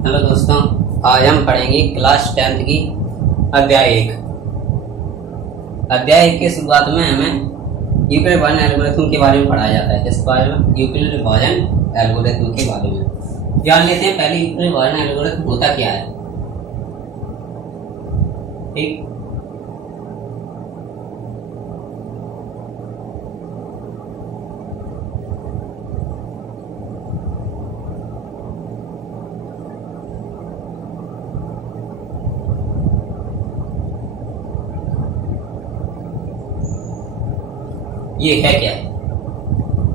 Hello दोस्तों, आज हम पढ़ेंगे क्लास 10th की अध्याय 1। अध्याय 1 की शुरुआत में हमें यूक्लिड डिवीजन एल्गोरिथम के बारे में पढ़ाया जाता है। किस बारे में? यूक्लिड डिवीजन एल्गोरिथम के बारे में जान लेते हैं। पहले यूक्लिड डिवीजन एल्गोरिथम होता क्या है। ठीक, ये है क्या?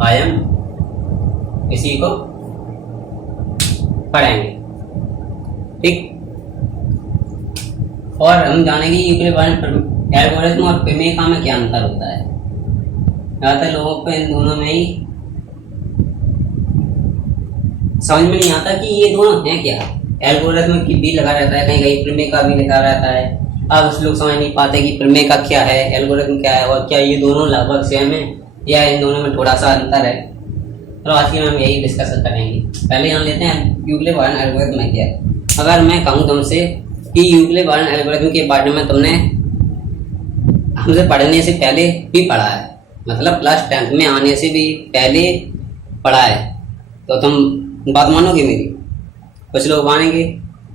आज हम इसी को पढ़ेंगे। ठीक, और हम जानेंगे यूक्लिड डिवीजन एल्गोरिथम और प्रमेय में क्या अंतर होता है। ज़्यादातर लोगों को इन दोनों में ही समझ में नहीं आता कि ये दोनों हैं क्या। एल्गोरिथम की भी लगा रहता है, कहीं कहीं प्रमेय का भी लिखा रहता है। अब उस लोग समझ नहीं पाते कि प्रमेय का क्या है, एल्गोरिथम क्या है, और क्या ये दोनों लगभग सेम है या इन दोनों में थोड़ा सा अंतर है। तो आज की हम यही डिस्कस करेंगे। पहले जान लेते हैं यूक्लिड डिवीजन एल्गोरिथम क्या है। अगर मैं कहूँ तुमसे कि यूक्लिड डिवीजन एल्गोरिथम के बारे में तुमने हमसे पढ़ने से पहले भी पढ़ा है, मतलब क्लास 10th में आने से भी पहले पढ़ा है, तो तुम बात मानोगे मेरी? कुछ लोग मानेंगे,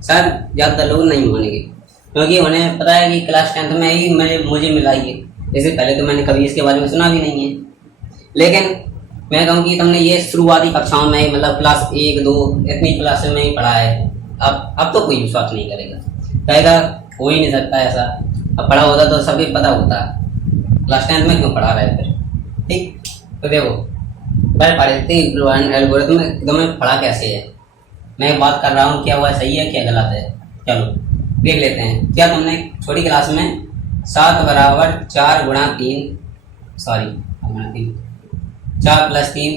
शायद ज़्यादातर लोग नहीं मानेंगे, क्योंकि उन्हें पता है कि क्लास 10th में ही मुझे मिला ये। इससे पहले तो मैंने कभी इसके बारे में सुना भी नहीं है। लेकिन मैं कहूँ कि तुमने ये शुरुआती कक्षाओं में, मतलब क्लास 1, 2 इतनी क्लास में ही पढ़ा है। अब तो कोई विश्वास नहीं करेगा, कहेगा हो ही नहीं सकता ऐसा। अब पढ़ा होता तो सभी पता होता, क्लास 10th में क्यों पढ़ा रहे फिर। ठीक, तो देखो पहले पढ़ लेते हैं एल्गोरिथम तुम्हें पढ़ा कैसे है। मैं बात कर रहा हूँ क्या हुआ सही है क्या गलत है, चलो देख लेते हैं। क्या तुमने छोटी क्लास में 7 बराबर 4 गुणा 3 4 + 3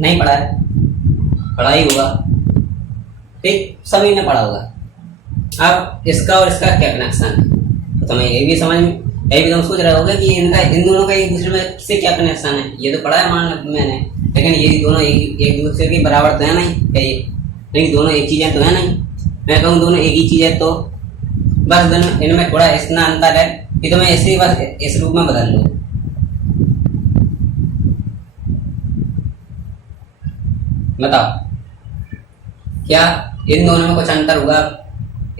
नहीं पढ़ा है? पढ़ा ही होगा। ठीक, सभी ने पढ़ा होगा। अब इसका और इसका क्या कनेक्शन है, तो तुम्हें ये भी तुम सोच रहे होगे कि इन दोनों का एक दूसरे में से क्या कनेक्शन है। ये तो पढ़ा है मान लो मैंने, लेकिन ये दोनों एक दूसरे के बराबर तो है नहीं। क्या ये नहीं दोनों एक चीजें तो है नहीं? मैं कहूँ दोनों एक ही चीज है, तो बस दोनों इनमें थोड़ा इतना अंतर है कि तुम्हें ऐसे ही बस इस रूप में बदल लो। बताओ क्या इन दोनों में कुछ अंतर होगा?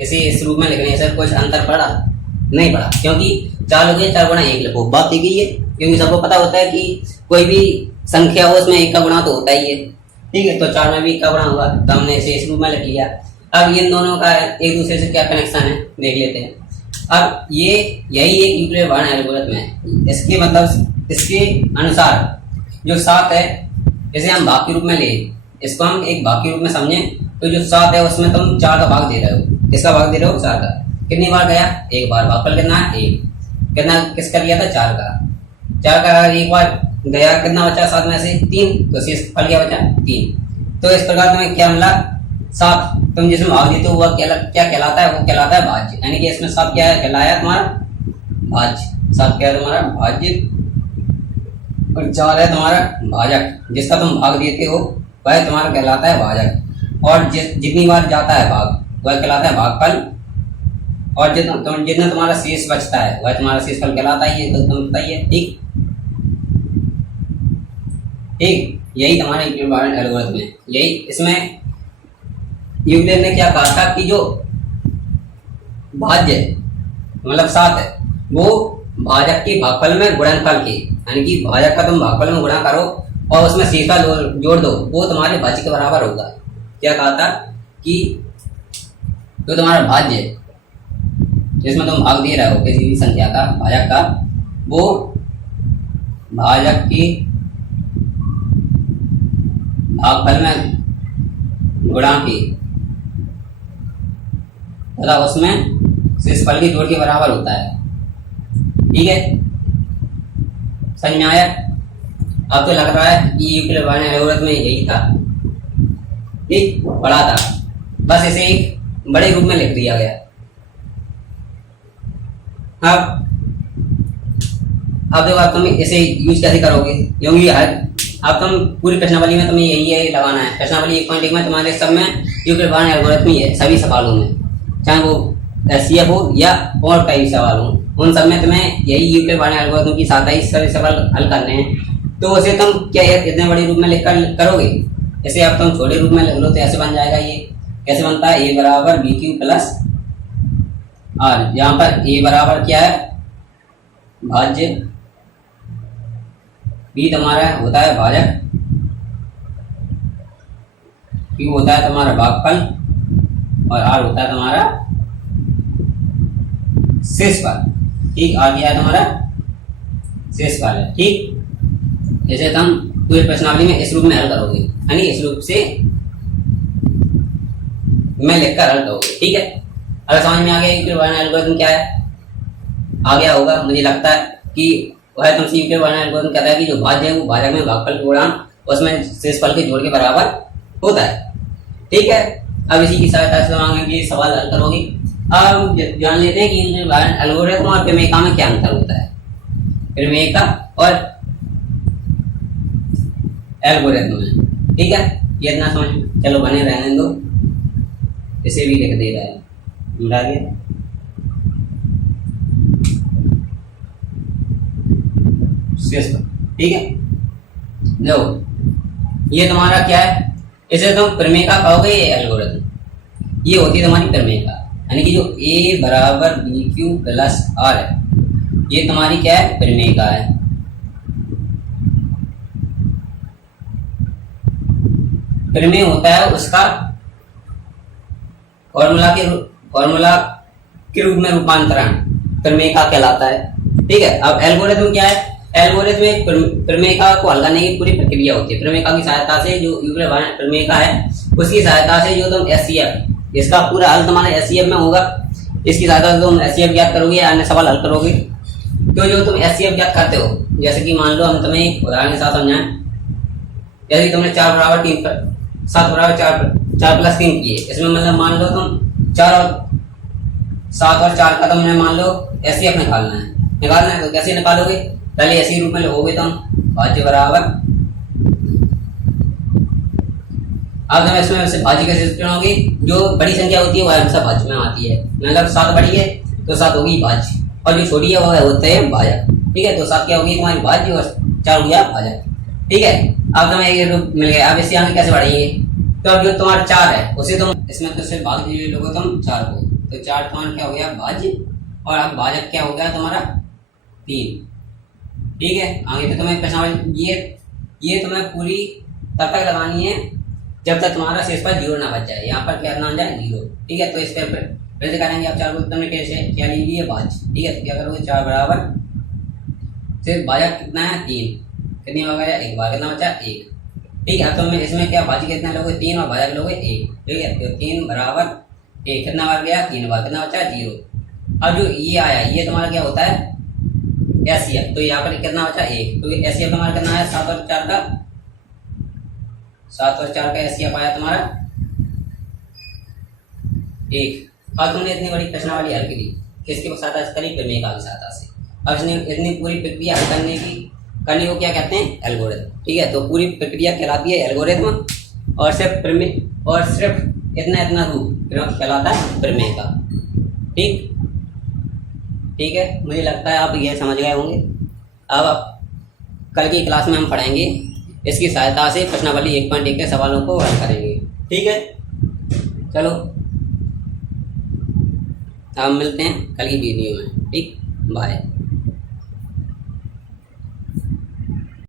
इसे इस रूप में लिखने से कुछ अंतर पड़ा? नहीं पड़ा, क्योंकि 4 हो गया 4 गुणा 1 लिखो, बात एक ही है। क्योंकि सबको पता होता है कि कोई भी संख्या हो उसमें 1 का गुणा तो होता ही है। ठीक है, तो 4 में भी 1 का गुणा होगा, तो हमने इसे इस रूप में लिख लिया। अब इन दोनों का एक दूसरे से क्या कनेक्शन है देख लेते हैं। अब यही एक यूक्लिड डिवीजन एल्गोरिथम है। इसके मतलब इसके अनुसार जो 7 है इसे हम भाग के रूप में ले, इसको हम एक भाग के रूप में समझें। तो जो 7 है उसमें तुम 4 का भाग दे रहे हो। किसका भाग दे रहे हो? 4 का। कितनी बार गया? एक बार। भागफल कितना है? 1। कितना किसका लिया था? 4 का। 4 का एक बार गया, कितना बचा 7 में से? 3। तो शेषफल क्या बचा? 3। तो इस प्रकार तुम्हें क्या मिला? 7। तुम जिसमें भाग देते हो वह क्या कहलाता है? वो कहलाता है भाज्य। यानी कि इसमें 7 क्या कहलाया तुम्हारा? भाज्य। 7 क्या है तुम्हारा? भाज्य। और 4 है तुम्हारा भाजक। जिसका तुम भाग देते हो वह तुम्हारा कहलाता है भाजक। और जितनी बार जाता है भाग वह कहलाता है भागफल। और जितना तुम्हारा शेष बचता है वह तुम्हारा शेषफल कहलाता है। तो तुम बताइए। ठीक, यही तुम्हारा यूक्लिड डिवीजन एल्गोरिथम है। यही इसमें यूक्लिड ने क्या कहा था कि जो भाज्य मतलब 7 है वो भाजक के भागफल में गुणनफल के, यानी कि भाजक का तुम भागफल में गुणा करो और उसमें शेषफल जोड़ दो, वो तुम्हारे भाज्य के बराबर होगा। क्या कहा था कि जो तुम्हारा भाज्य है जिसमें तुम भाग दे रहे हो किसी भी संख्या का, भाजक का, वो भाजक के भागफल में गुणा के तथा उसमें शेषफल के जोड़ के बराबर होता है। ठीक है, संज्ञायक। अब तो लग रहा है कि यूक्लिड डिवीजन एल्गोरिथम में यही था। ठीक, पढ़ा था, बस इसे एक बड़े रूप में लिख दिया गया। अब देखो तुम इसे यूज कैसे करोगे, क्योंकि हर अब तुम पूरी प्रश्नावली में तुम्हें यही लगाना है। प्रश्नावली 1.1 में तुम्हारे सब में यूक्लिड बार्न एल्गोरिथम ही है, सभी सवालों में, चाहे वो एससीएफ हो या और कई सवाल हो, उन सब में तुम्हें यही यूक्लिड बार्न एल्गोरिथम की सहायता ही सभी सवाल हल करने हैं। तो उसे तुम क्या इतने बड़े रूप में लिख कर करोगे? ऐसे अब तुम छोटे रूप में लिख लो तो ऐसे बन जाएगा। ये कैसे बनता है? ए बराबर बी क्यू प्लस आर। यहाँ पर ए बराबर क्या है? भाज्य, बी तुम्हारा होता है भाजक, क्यू होता है तुम्हारा भागफल और आर होता है तुम्हारा शेषफल। ठीक, आ गया है तुम्हारा शेषफल है। ठीक, जैसे तुम पूरे प्रश्नावली में इस रूप में हल करोगे, यानी इस रूप से मैं लिखकर हल करोगे। ठीक है, अगर समझ में आ गया यूक्लिड बार्न एल्गोरिथम क्या है, आ गया होगा मुझे लगता है कि वह तुमसे यूक्लिड बार्न एल्गोरिथम कहता है कि जो भाज्य है वो भाजक में भागफल के गुणांक उसमें शेषफल के जोड़ के बराबर होता है। ठीक है, अब इसी की सहायता से हम ये सवाल हल करोगे। अब जान लेते हैं कि यूक्लिड बार्न एल्गोरिथम और प्रमेयिका में क्या अंतर होता है। प्रमेयिका और एल्गोरिथम में, ठीक है, ये इतना समझ, चलो बने रहने दो, इसे भी लिख दे रहा है, मिला गया। ठीक है, लो ये तुम्हारा क्या है, इसे तुम प्रमेयिका कहोगे, ये एल्गोरिथम, ये होती है तुम्हारी प्रमेयिका, यानी कि जो ए बराबर बी क्यू प्लस आर है, ये तुम्हारी क्या है? प्रमेयिका है। प्रमेय होता है उसका फॉर्मूला के रूप में रूपांतरण, प्रमेयिका कहलाता है। ठीक है, अब एल्गोरिथम क्या है? एल्गोरिथम एक प्रमेयिका को हल करने की पूरी प्रक्रिया होती है। प्रमेयिका की सहायता से जो यूक्लिड बार्न प्रमेयिका है उसकी सहायता से जो तुम एससीएफ, इसका पूरा हल तुम्हारा एससीएफ में होगा, इसकी सहायता से तुम एससीएफ ज्ञात करोगे या अन्य सवाल हल करोगे। तो जो तुम एससीएफ ज्ञात करते हो, जैसे कि मान लो हम तुम्हें एक उदाहरण के साथ समझाएं, जैसे तुमने 4 बराबर 3 7 बराबर 4 प्लस 3 किए, इसमें मतलब मान लो तुम 4 और 7 और 4 का तुमने मान लो एससीएफ निकालना है, तो कैसे निकालोगे? पहले ऐसे रूप में लिखोगे तुम, भाज्य बराबर, अब तुम इसमें वैसे भाज्य कैसे चुनोगे? जो बड़ी संख्या होती है वह हमेशा भाज्य में आती है, मतलब 7 बड़ी है तो 7 होगी भाज्य, और जो छोटी है वह होते हैं भाजक। ठीक है, तो 7 क्या होगी तुम्हारी भाज्य और 4 हो गया भाजक। ठीक है, अब तुम्हें ये रूप मिल गया। अब इससे आगे कैसे बढ़ेंगे? तो अब जो तुम्हारा 4 है उसे तुम इसमें तो सिर्फ भाग दीजिए लोगे तुम 4 को, तो 4 तुम्हारा क्या हो गया? भाज्य, और अब भाजक क्या हो गया तुम्हारा? 3। ठीक है, आगे तो तुम्हें प्रश्नावली ये तुम्हें पूरी तब तक लगानी है जब तक तुम्हारा शेषफल 0 ना बच जाए। यहाँ पर क्या ना जाए? 0। ठीक है, तो इस पर फिर से करेंगे। अब 4 को तुमने कैसे क्या ली लिए? भाज्य। ठीक है, तो क्या करोगे? 4 बराबर सिर्फ भाजक कितना है? 3। कितनी हो गया? 1 बार कितना बचा? 1। ठीक है, अब तुम इसमें क्या भाज्य कितना लोगे? 3 और भाजक लोगे 1। ठीक है, तो 3 बराबर 1 कितना बार गया? 3 बार, कितना बचा? 0। अब जो ये आया ये तुम्हारा क्या होता है? एससीएफ। तो यहाँ पर कितना बचा? 1। तो एससीएफ तुम्हारा कितना है? 7 और 4 का एससीएफ आया तुम्हारा 1। अब तुमने इतनी बड़ी प्रश्नावली हल करी, किसकी सहायता से करी? प्रमेयिका की सहायता से। अब इसने इतनी पूरी प्रक्रिया हल करने को क्या कहते हैं? एल्गोरिथम। ठीक है, तो पूरी प्रक्रिया कहलाती है एल्गोरिथम, और सिर्फ इतना रूप कहलाता है प्रमेयिका। ठीक है, मुझे लगता है आप ये समझ गए होंगे। अब कल की क्लास में हम पढ़ेंगे, इसकी सहायता से प्रश्नावली 1.1 के सवालों को हल करेंगे। ठीक है, चलो अब मिलते हैं कल की वीडियो में। ठीक, बाय।